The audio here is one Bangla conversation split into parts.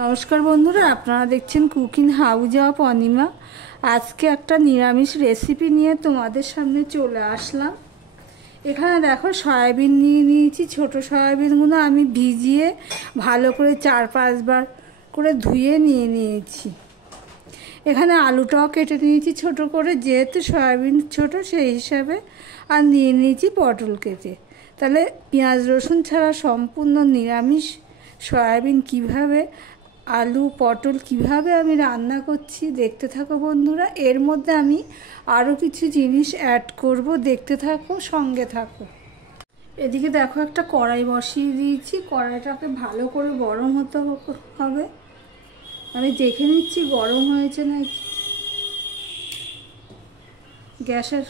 নমস্কার বন্ধুরা, আপনারা দেখছেন কুকিং হাউস অফ অনিমা। আজকে একটা নিরামিষ রেসিপি নিয়ে তোমাদের সামনে চলে আসলাম। এখানে দেখো সয়াবিন নিয়ে নিয়েছি। ছোট সয়াবিনগুলো আমি ভিজিয়ে ভালো করে 4-5 বার করে ধুয়ে নিয়ে নিয়েছি। এখানে আলুটাও কেটে নিয়েছি ছোট করে, যেহেতু সয়াবিন ছোট সেই হিসাবে। আর নিয়ে নিয়েছি পটল কেটে। তাহলে পেঁয়াজ রসুন ছাড়া সম্পূর্ণ নিরামিষ সয়াবিন কিভাবে, আলু পটল কিভাবে আমি রান্না করছি দেখতে থাকো বন্ধুরা। এর মধ্যে আমি আরও কিছু জিনিস অ্যাড করব, দেখতে থাকো, সঙ্গে থাকো। এদিকে দেখো একটা কড়াই বসিয়ে দিয়েছি। কড়াইটাকে ভালো করে গরম হতে হবে। আমি দেখে নিচ্ছি গরম হয়েছে নাকি। গ্যাসের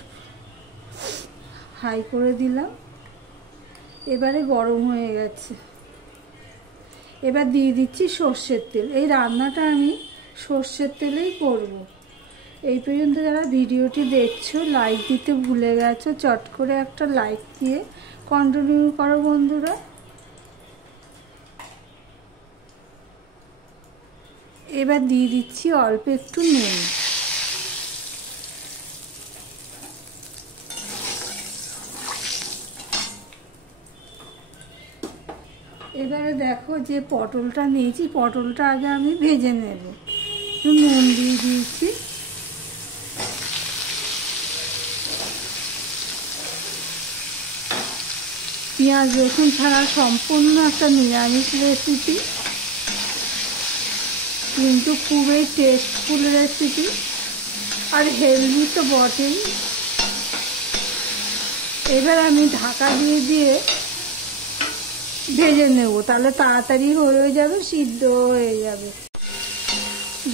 হাই করে দিলাম। এবারে গরম হয়ে গেছে। এবার দিয়ে দিচ্ছি সর্ষের তেল। এই রান্নাটা আমি সর্ষের তেলেই করব। এই পর্যন্ত যারা ভিডিওটি দেখছো লাইক দিতে ভুলে গেছো, চট করে একটা লাইক দিয়ে কন্টিনিউ করো বন্ধুরা। এবার দিয়ে দিচ্ছি অল্প একটু নুন। এবারে দেখো যে পটলটা নিয়েছি, পটলটা আগে আমি ভেজে নেব। নুন দিয়ে দিয়েছি। পেঁয়াজ রসুন ছাড়া সম্পূর্ণ একটা নিরামিষ রেসিপি, কিন্তু খুবই টেস্টফুল রেসিপি আর হেলদি তো বটেই। এবার আমি ঢাকা দিয়ে দিয়ে ভেজে নেব, তাহলে তাড়াতাড়ি হয়ে যাবে, সিদ্ধ হয়ে যাবে।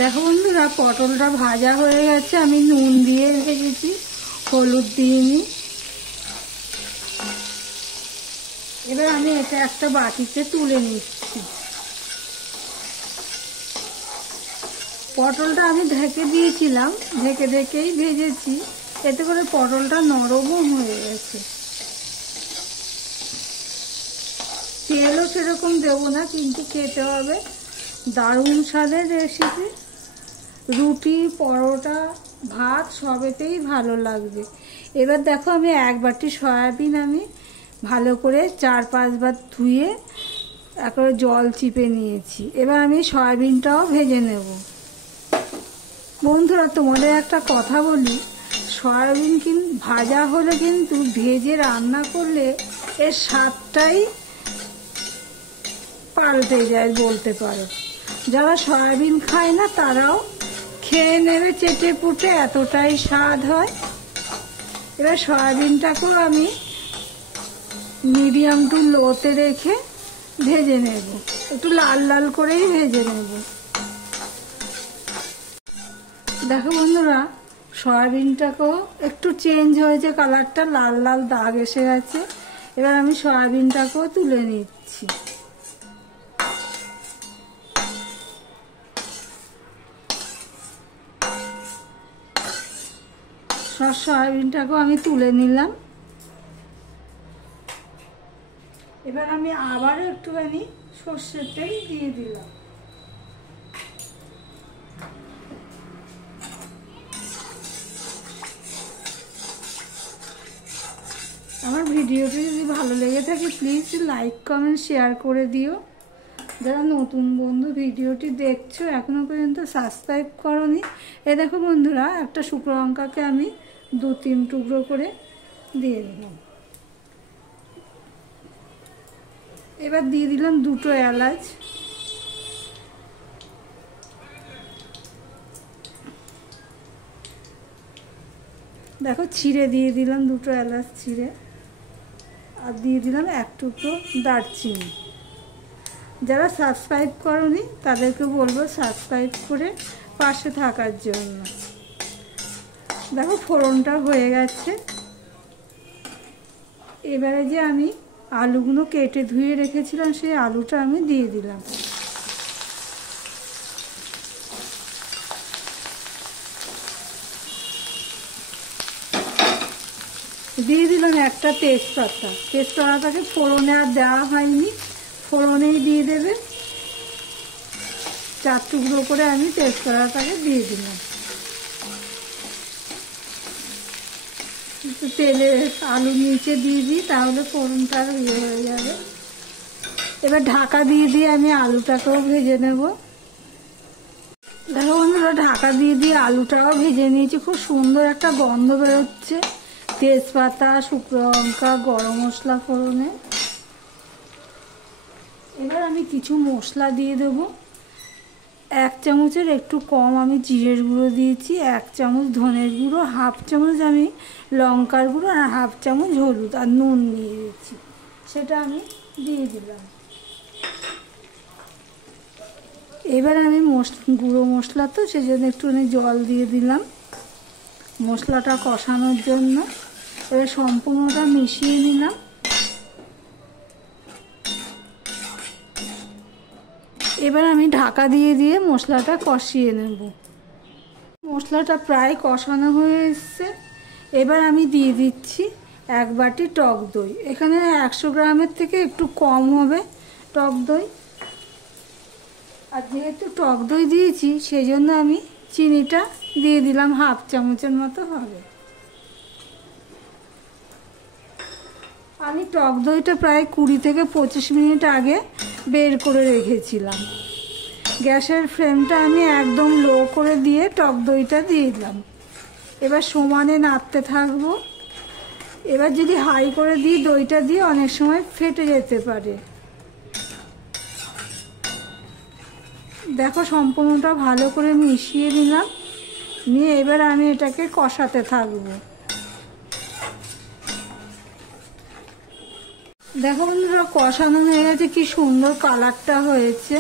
দেখো বন্ধুরা, পটলটা ভাজা হয়ে গেছে। আমি নুন দিয়ে ভেজেছি, হলুদ দিইনি। এবার আমি এটা একটা বাটিতে তুলে নিচ্ছি। পটলটা আমি ঢেকে দিয়েছিলাম, ঢেকেই ভেজেছি। এতে করে পটলটা নরমও হয়ে গেছে। তেলও সেরকম দেবো না, কিন্তু খেতে হবে দারুণ স্বাদের রেসিপি। রুটি, পরোটা, ভাত সবেতেই ভালো লাগবে। এবার দেখো আমি এক বাটি সয়াবিন আমি ভালো করে 4-5 বার ধুয়ে একবারে জল চিপে নিয়েছি। এবার আমি সয়াবিনটাও ভেজে নেব। বন্ধুরা, তোমাদের একটা কথা বলি, সয়াবিন কিন্তু ভাজা হলে কিন্তু ভেজে রান্না করলে এর স্বাদটাই পাল্টে যায় বলতে পারো। যারা সয়াবিন খায় না তারাও খেয়ে নেবে চেটে পুটে, এতটাই স্বাদ হয়। এবার সয়াবিনটাকেও আমি মিডিয়াম টু লোতে রেখে ভেজে নেব, একটু লাল লাল করেই ভেজে নেব। দেখো বন্ধুরা, সয়াবিনটাকেও একটু চেঞ্জ হয়েছে, কালারটা লাল লাল দাগ এসে গেছে। এবার আমি সয়াবিনটাকেও তুলে নিচ্ছি। সব সয়াবিনটাকেও আমি তুলে নিলাম। এবার আমি আবারও একটুখানি সর্ষের তেল দিয়ে দিলাম। আমার ভিডিওটি যদি ভালো লেগে থাকে প্লিজ লাইক কমেন্ট শেয়ার করে দিও। যারা নতুন বন্ধু ভিডিওটি দেখছো এখনো পর্যন্ত সাবস্ক্রাইব করোনি। এ দেখো বন্ধুরা, একটা শুকনো লঙ্কাকে আমি 2-3 টুকরো করে দিয়ে দিলাম। এবার দিয়ে দিলাম 2টো এলাচ। দেখো ছিঁড়ে দিয়ে দিলাম 2টো এলাচ ছিঁড়ে। আর দিয়ে দিলাম 1 টুকরো দারচিনি। যারা সাবস্ক্রাইব করোনি তাদেরকে বলবো সাবস্ক্রাইব করে পাশে থাকার জন্য। দেখো ফোড়নটা হয়ে গেছে। এবারে যে আমি আলুগুলো কেটে ধুয়ে রেখেছিলাম সেই আলুটা আমি দিয়ে দিলাম। দিয়ে দিলাম একটা তেজপাতা। তেজপাতাটাকে ফোড়নে আর দেওয়া হয়নি, ফোড়নেই দিয়ে দেবে। 4 টুকরো করে আমি তেজপাতাটাকে দিয়ে দিলাম। তেলে আলু নিচে দিয়ে দিই, তাহলে ফোড়নটা আরও হয়ে যাবে। এবার ঢাকা দিয়ে আমি আলুটাকেও ভেজে নেব। দেখো বন্ধুরা, ঢাকা দিয়ে আলুটাও ভেজে নিয়েছি। খুব সুন্দর একটা গন্ধ বেরোচ্ছে তেজপাতা, শুকনো লঙ্কা, গরম মশলা ফোড়নে। এবার আমি কিছু মশলা দিয়ে দেবো। 1 চামচের একটু কম আমি জিরের গুঁড়ো দিয়েছি, 1 চামচ ধনের গুঁড়ো, 1/2 চামচ আমি লঙ্কার গুঁড়ো, আর 1/2 চামচ হলুদ আর নুন নিয়ে দিয়েছি, সেটা আমি দিয়ে দিলাম। এবার আমি গুঁড়ো মশলা তো সেজন্য একটুখানি জল দিয়ে দিলাম মশলাটা কষানোর জন্য। এবার সম্পূর্ণটা মিশিয়ে নিলাম। এবার আমি ঢাকা দিয়ে মশলাটা কষিয়ে নেব। মশলাটা প্রায় কষানো হয়ে এসছে। এবার আমি দিয়ে দিচ্ছি 1 বাটি টক দই। এখানে 100 গ্রামের থেকে একটু কম হবে টক দই। আর যেহেতু টক দই দিয়েছি সেই জন্য আমি চিনিটা দিয়ে দিলাম 1/2 চামচের মতো হবে। আমি টক দইটা প্রায় 20 থেকে 25 মিনিট আগে বের করে রেখেছিলাম। গ্যাসের ফ্লেমটা আমি একদম লো করে দিয়ে টক দইটা দিয়ে দিলাম। এবার সমানে নাড়তে থাকবো। এবার যদি হাই করে দিই দইটা দিয়ে অনেক সময় ফেটে যেতে পারে। দেখো সম্পূর্ণটা ভালো করে মিশিয়ে নিলাম। নিয়ে এবার আমি এটাকে কষাতে থাকবো। দেখো বন্ধুরা, কষানো হয়ে গেছে, কি সুন্দর কালারটা হয়েছে।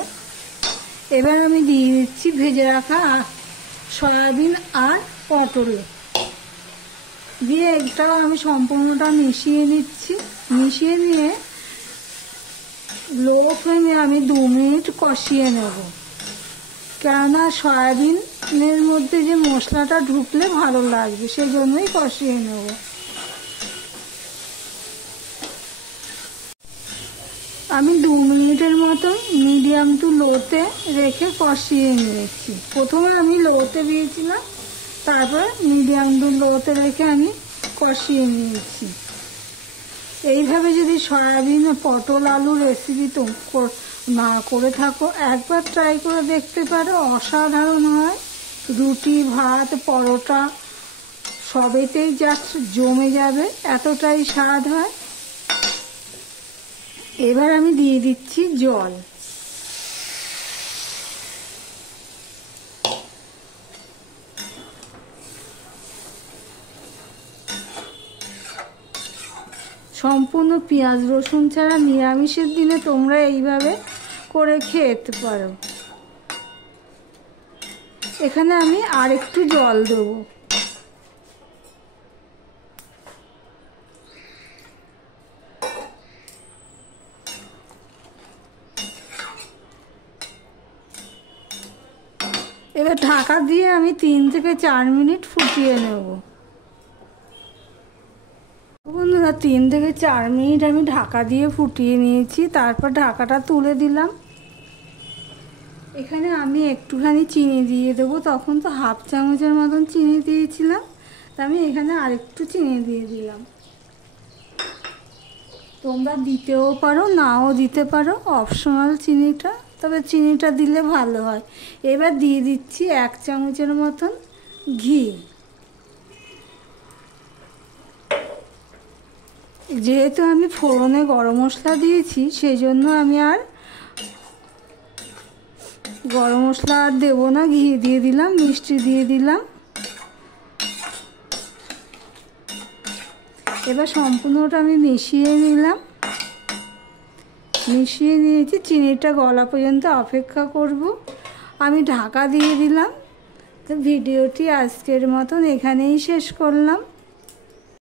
এবার আমি দিয়ে দিচ্ছি ভেজে রাখা সয়াবিন আর পটল দিয়ে এটাও আমি সম্পূর্ণটা মিশিয়ে নিচ্ছি। মিশিয়ে নিয়ে লো ফ্লেমে আমি 2 মিনিট কষিয়ে নেব, কেননা সয়াবিনের মধ্যে যে মশলাটা ঢুকলে ভালো লাগবে, সেই জন্যই কষিয়ে নেব। আমি 2 মিনিটের মতন মিডিয়াম টু লোতে রেখে কষিয়ে নিয়েছি। প্রথমে আমি লোতে দিয়েছিলাম, তারপর মিডিয়াম টু লোতে রেখে আমি কষিয়ে নিয়েছি। এইভাবে যদি সয়াবিন পটল আলু রেসিপি তো না করে থাকো, একবার ট্রাই করে দেখতে পারো, অসাধারণ হয়। রুটি, ভাত, পরোটা সবেতেই জাস্ট জমে যাবে, এতটাই স্বাদ হয়। এবার আমি দিয়ে দিচ্ছি জল। সম্পূর্ণ পেঁয়াজ রসুন ছাড়া নিরামিষের দিনে তোমরা এইভাবে করে খেতে পারো। এখানে আমি আর একটু জল দেবো। এবার ঢাকা দিয়ে আমি 3 থেকে 4 মিনিট ফুটিয়ে নেব। বন্ধুরা, 3 থেকে 4 মিনিট আমি ঢাকা দিয়ে ফুটিয়ে নিয়েছি। তারপর ঢাকাটা তুলে দিলাম। এখানে আমি একটুখানি চিনি দিয়ে দেবো। তখন তো 1/2 চামচের মতন চিনি দিয়েছিলাম, তা আমি এখানে আরেকটু চিনি দিয়ে দিলাম। তোমরা দিতেও পারো, নাও দিতে পারো, অপশনাল চিনিটা, তবে চিনিটা দিলে ভালো হয়। এবার দিয়ে দিচ্ছি 1 চামচের মতন ঘি। যেহেতু আমি ফোড়নে গরম মশলা দিয়েছি, সেই জন্য আমি আর গরম মশলা আর দেবো না, ঘি দিয়ে দিলাম, মিষ্টি দিয়ে দিলাম। এবার সম্পূর্ণটা আমি মিশিয়ে নিলাম। মিশিয়ে নিয়েছি, চিনিটা গলা পর্যন্ত অপেক্ষা করব। আমি ঢাকা দিয়ে দিলাম। তো ভিডিওটি আজকের মতন এখানেই শেষ করলাম।